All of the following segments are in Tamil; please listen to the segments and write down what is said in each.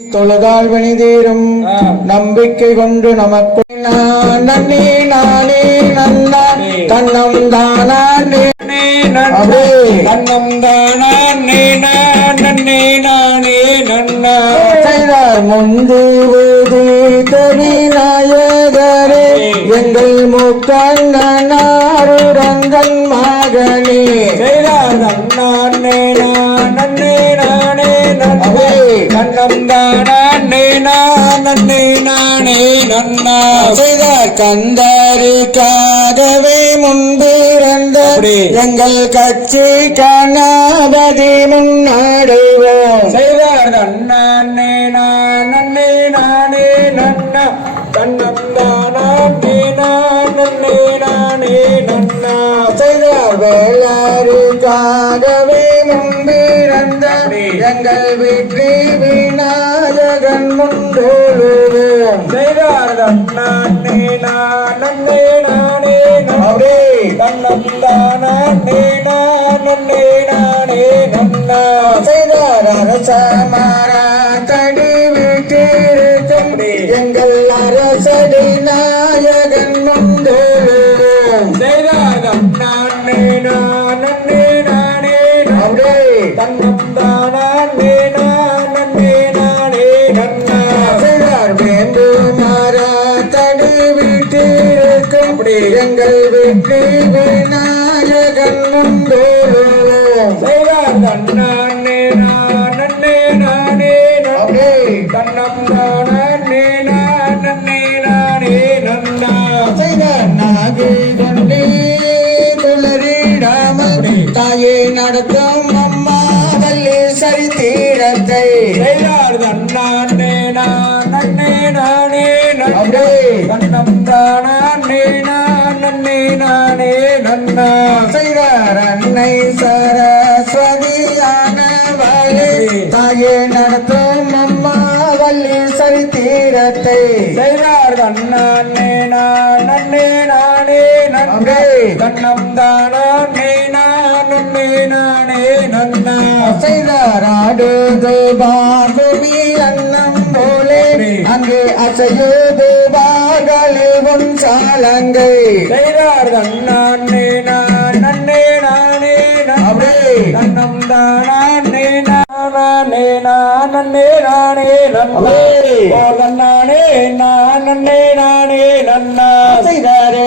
தொழுதால் வினிதீரும். நம்பிக்கை கொண்டு நமக்கு நான் நன்னி நானே நன்னா. தன்னம் தானே அவே. நன்னம் தானே நன்னே நானே நன்னா செய்தார் முந்து ஊதி தனி நாயகரே. எங்கள் முக்கண்ணனாருடங்கன் மகனே. நன்னானே நன்னே நானே நன்னா அவே. நன்னா. செய்தார். கந்தருக்காகவே முன்பிறந்த அப்படி. எங்கள் கட்சி கணபதி முன்னாடுவோம். செய்தார். நன்னே நானே நன்னா. தன்னம் தானே நன்னே நானே நன்னா. செய்தார். வேளாருக்காகவே முன்பிறந்த எங்கள் வெற்றி விநாயகன் நன்னே நானே நன்னே அப்படியே. தன்னம் தானே நன்னே நானே நன்னா செய்தார் அரசமாரா தடி வெற்றி விநாயகன் நன்னானே நன்னே நானே. நன்னே அப்படியே. தன்னம் தானே நன்னே. நானே நன்னா நாகை கொண்டே துளரிடாமல் தாயை நடத்தும் வள்ளி சரித்திரத்தை நன்னானே நன்னே நானே நன்னே அப்படியே. தன்னம் தானே நன்னே நானே நன்னா. செய்தார் ஆடுது பாகுமி அன்னம் போலே. அங்கே அசையுது பாகளில் உன் சாலங்கை. செய்தார் நன்னே நானே நன்னே. அப்படியே. தன்னம் தானே நானே நன்னே நானே நன்னே. தன்னானே நன்னே நானே நன்னா. செய்தாரே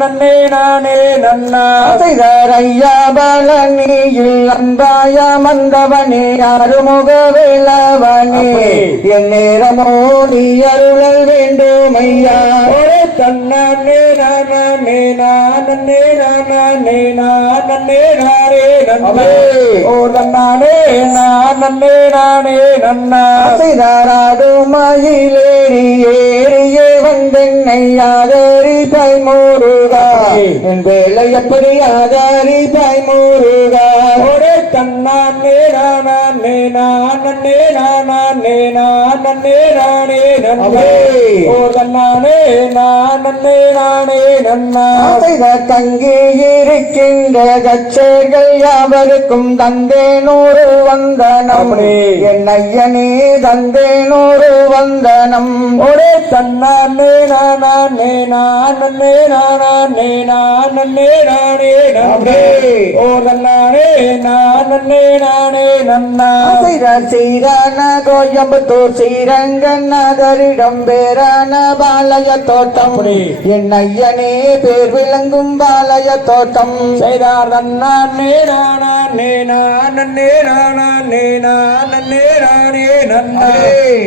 நன்னே நானே நன்னா செய்தார் ஐயா பலனியில் அன்பாய மந்தவனே ஆறுமுக வேளவனே. என் நேரமோ நீ அருளல் வேண்டும் ஐயா ஒரே தன்னானே நானே நானே நானே நானே நானே நன்னே. ஓ தன்னானே நானே நானே நன்னா. செய்தாராடு மயிலேறி ஏறியே வந்தென்னை ஆதரி பாய் முருகா என் வேலை எப்படி ஆதாரி பாய் முருகா ஒரே தன்னானே நானே நானே நானே நானே நானே நன்னே. ஓ தன்னானே நானே நானே நன்னா. செய்தார் தங்கி இருக்கின்ற கச்சைகள் யாவருக்கும் தந்தே நூறு வந்தனம் என் ஐயனே தந்தே நூறு வந்தனம். ஒரே தன்னானே நானே நானே நானே நானே நானே நன்னே ஓ தன்னானே நானே நானே நன்னா. சீரான கோயம்புத்தூர் ஸ்ரீரங்கநாதரிடம் பேரான பாலய தோட்டம். என் ஐயனே பேர் விளங்கும் பாலய தோட்டம் செய்தார் தன்னானே நானே நானே நானே நானே நானே நன்னா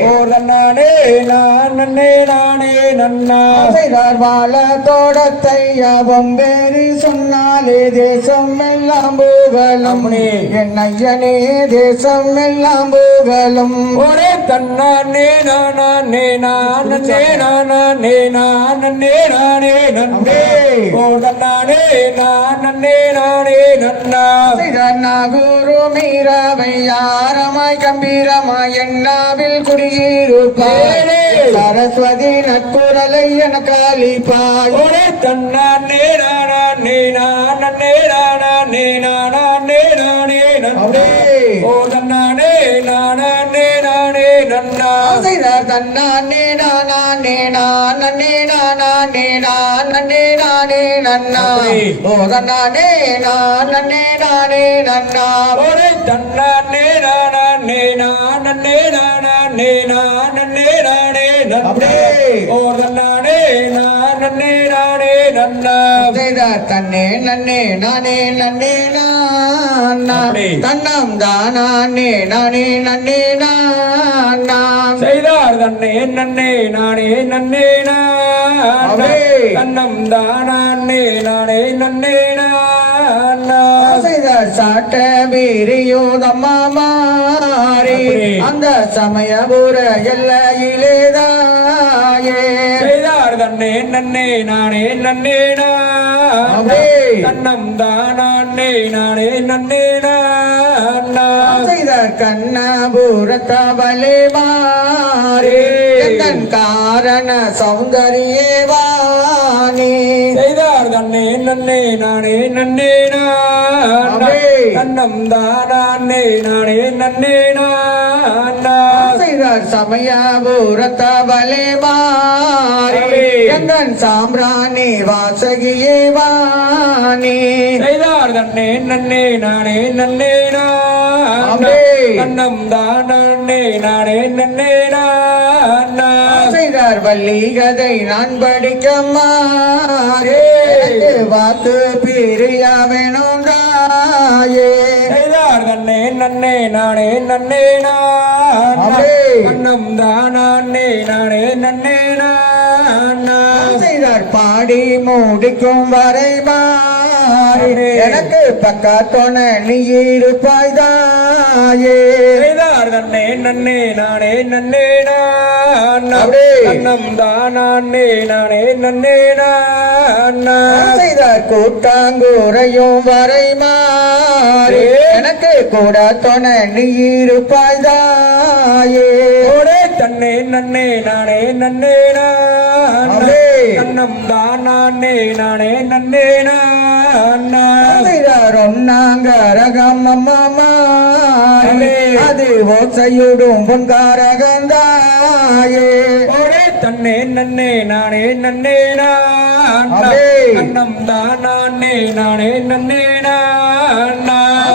ஓ தன்னானே நானே நானே நன்னா செய்தார் வாழ தோட்டத்தை யாவும் பேரி சொன்னாலே தேசம் எல்லாம் புகழும் என் ஐயனே தேசம் எல்லாம் புகழும் ஒரே தன்னானே நானே நானே நானே நானே நானே நன்னே. ஓ தன்னானே நானே நானே நன்னா. குரு மீராவை யாரமாய் கம்பீரமாய் எண்ணாவில் குடியிருப்பாய் சரஸ்வதி நற்குரலை எனக்கு அளிப்பாய் ஒரே தன்னானே நானே நானே நானே நானே நானே நன்னே. ஓ தன்னானே நானே நானே நன்னா. தன்னானே நானே நானே நானே நானே நானே நன்னா ஓ தன்னானே நானே நானே நன்னா தன்னானே நானே நானே நானே நானே நானே நன்னே ஓ தன்னானே நானே நானே நன்னா தன்னே நன்னே நானே நன்னே தன்னம் தானே நானே நன்னே நானா செய்தார் தன்னே நன்னே நானே நன்னே நான் தன்னம் தானே நானே நன்னே நான் செய்தார் சாட்ட வீரியோதம்மா மாறி. அந்த சமயபுர எல்லையிலேதாயே. செய்தார் தன்னே நன்னே நானே நன்னே நான் தன்னம் தானே நானே நன்னே நான். செய்தார் கண்ணபுர தவளே மாறி எந்தன் காரண சௌந்தரியே வாணி செய்தார் தன்னே நன்னே நானே நன்னே நான். தன்னம் தானே நானே நன்னே நான். செய்தார் சமயபுர தவளே மாறி எந்தன் சாம்பிராணி வாசகியே வாணி. செய்தார் தன்னே நன்னே நானே நன்னே நான் தன்னம் தானே நானே நன்னே நான் செய்தார் வள்ளிகதை நான் படிக்க மாறே வாக்கு பிரியா வேணும் தாயே செய்தார் தன்னே நன்னே நானே நன்னே நான். தன்னம் தானே நானே நன்னே நான். செய்தார். பாடி மூடிக்கும் வரை மாறி எனக்கு பக்கத்தோன நீ இருப்பாய் தன்னே நன்னே நானே நன்னே நான் தன்னம் தானே நானே நன்னே நான் செய்தார் கூட்டாங்குறையும் வரை மாறி எனக்கு கூட தொண நீ தன்னே நன்னே நானே நன்னே நான் தன்னம் தானே நானே நன்னே நான். செய்தார் ஒன்னாங்கரகம் அம்மா மாறி அது ஓசையுடும் பொன்காரகந்தாயே. தன்னே நன்னே நானே நன்னே நான். தன்னம் தானே நானே நன்னே நான்.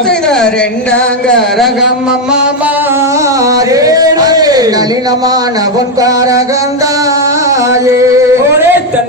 செய்தார் ரெண்டாங்கரகம் அம்மா மாறி அது நளினமான பொன்காரகந்தாயே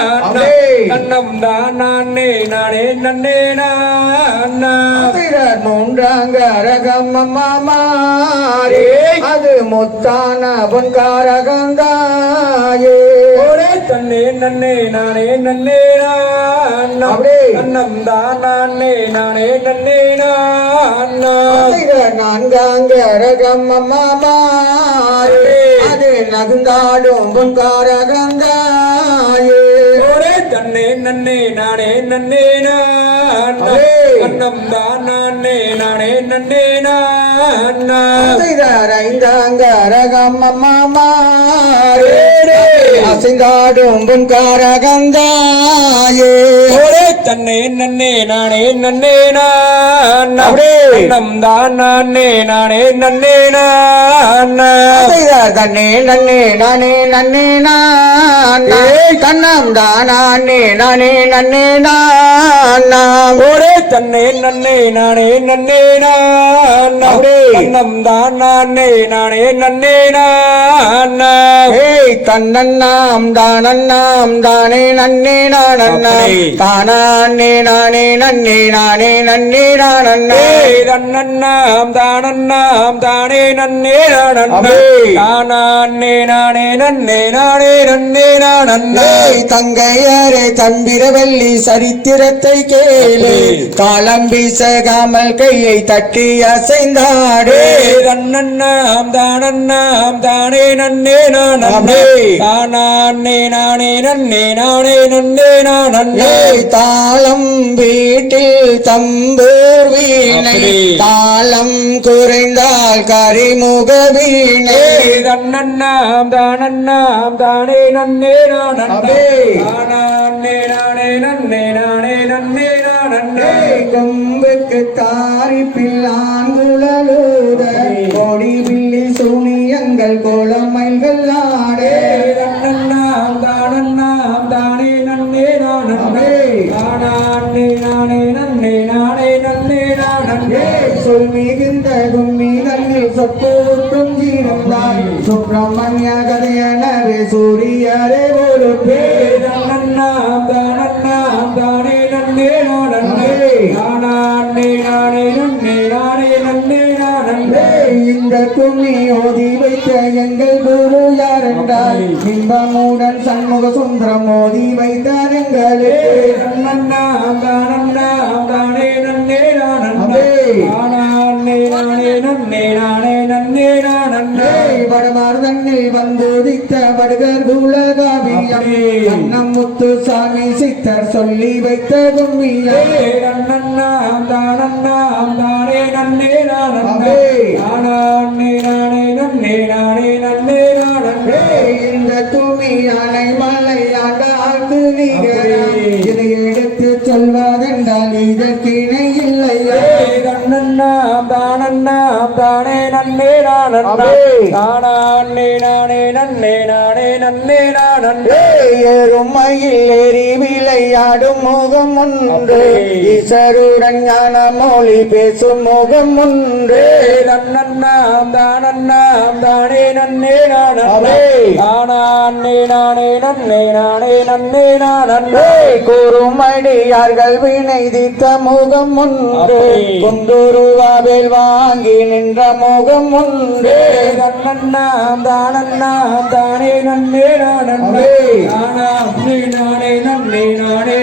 நானே நன்னே நான். செய்தார் மூன்றாங்கரகம் அம்மா மாறி அது முத்தான பொன்காரகந்தாயே தன்னே நன்னே நானே நன்னே நான். தன்னம் தானே நானே நன்னே நான். செய்தார் நான்காங்கரகம் அம்மா மாறி அது நகுந்தாடும் பொன்காரகந்தாயே தன்னே நன்னே நானே நன்னே நான். தன்னம் தானே நானே நன்னே நான். செய்தார் ஐந்தாங்கரகம் அம்மா மாறி அசைந்தாடும் பொன்காரகந்தாயே ஓடே தன்னே நன்னே நானே நன்னே நான் தன்னம் தானே நானே நன்னே நான் தன்னே நன்னே நானே நன்னே நான் கண்ணம் தானே நானே நன்னே நான் ஓடே தன்னே நன்னே நானே நன்னே நான் தன்னம் தானே நானே நன்னே நான் ஏய் கண்ணன்னாம் தானன்னாம் தானே நன்னே தானா அண்ணே நானே நன்னே நானே நன்னே நானண்ணா ஏய் தன்னண்ணாம் தானண்ணாம் தானே நன்னே நானண்ணா அபே. தானே நானே நன்னே நானே நன்னே நானண்ணா ஏய் தங்கையாரே தம்பிரவல்லி சரித்திரத்தை கேளு. காலம் வீசகாமல் கையை தட்டி அசைந்தாடே. ஏய் தன்னண்ணாம் தானண்ணாம் தானே நன்னே நானண்ணா அபே. தானே நானே நன்னே நானே நன்னே ஏய் தாளம் வீட்டில் தம்பூர் வீணை. தாளம் குறைந்தால் கரிமுக வீணை. தன்னண்ணாம் தானண்ணாம் தானே நன்னே அபே. தானே நானே நன்னே நானே நன்னே ஏய் கொம்புக்கு தாரி பிள்ளாங்குழலூத கொடி வில்லி சூனியங்கள் கோலமைகள் ஆடே. சொல் மிகுந்த கும்மி தன்னில் சொத்தூட்டும் ஜீரந்தாய் சுப்பிரமணிய கதையனவே சூரியரே ஒரு பேர். தன்னண்ணாம் தானண்ணாம் தானே நன்னே. நானண்ணா அபே. தானே நானே நன்னே நானே நன்னே. ஏய், இந்த கும்மி ஓதி வைத்த எங்கள் குரு யாரென்றால் இன்பமுடன் சண்முக சுந்தரம் ஓதி வைத்தார் எங்களே. தானே நன்னே நானண்ணா அபே. தானே நானே நன்னே நானே நன்னே நானண்ணா ஏய், வடமார் தன்னில் வந்துதித்த வடுகர் குலகாவியம் அப்படி. அன்னம் முத்து சாமி சித்தர் சொல்லி வைத்த கும்மியம் தன்னண்ணாம் தானண்ணாம் தானே நன்னே நானே நன்னே நானே நன்னே இந்த ஆண்டாக்கு நிகராம். அப்படி. இதை எடுத்து சொல்வதென்றால் இதற்கிணை இல்லையா தன்னண்ணாம் தானண்ணாம் தானே நன்னே அபே. தானே நானே நன்னே நானே நன்னே நானண்ணா. எருமையில் ஏறி விளையாடும் முகம் ஒன்று. ஈசருடன் ஞான மொழி பேசும் முகம் ஒன்று தன்னண்ணாம் தானண்ணாம் தானே நன்னே நானே நன்னே நானே நன்னே நானண்ணா. கூறுமடியார்கள் வினை தீர்த்த முகம் ஒன்று குந்துருவாவில் வாங்கி நின்ற முகம் ஒன்று கண்ணண்ணா தானண்ணா தானே நன்னே நானே நானே நன்னே நானே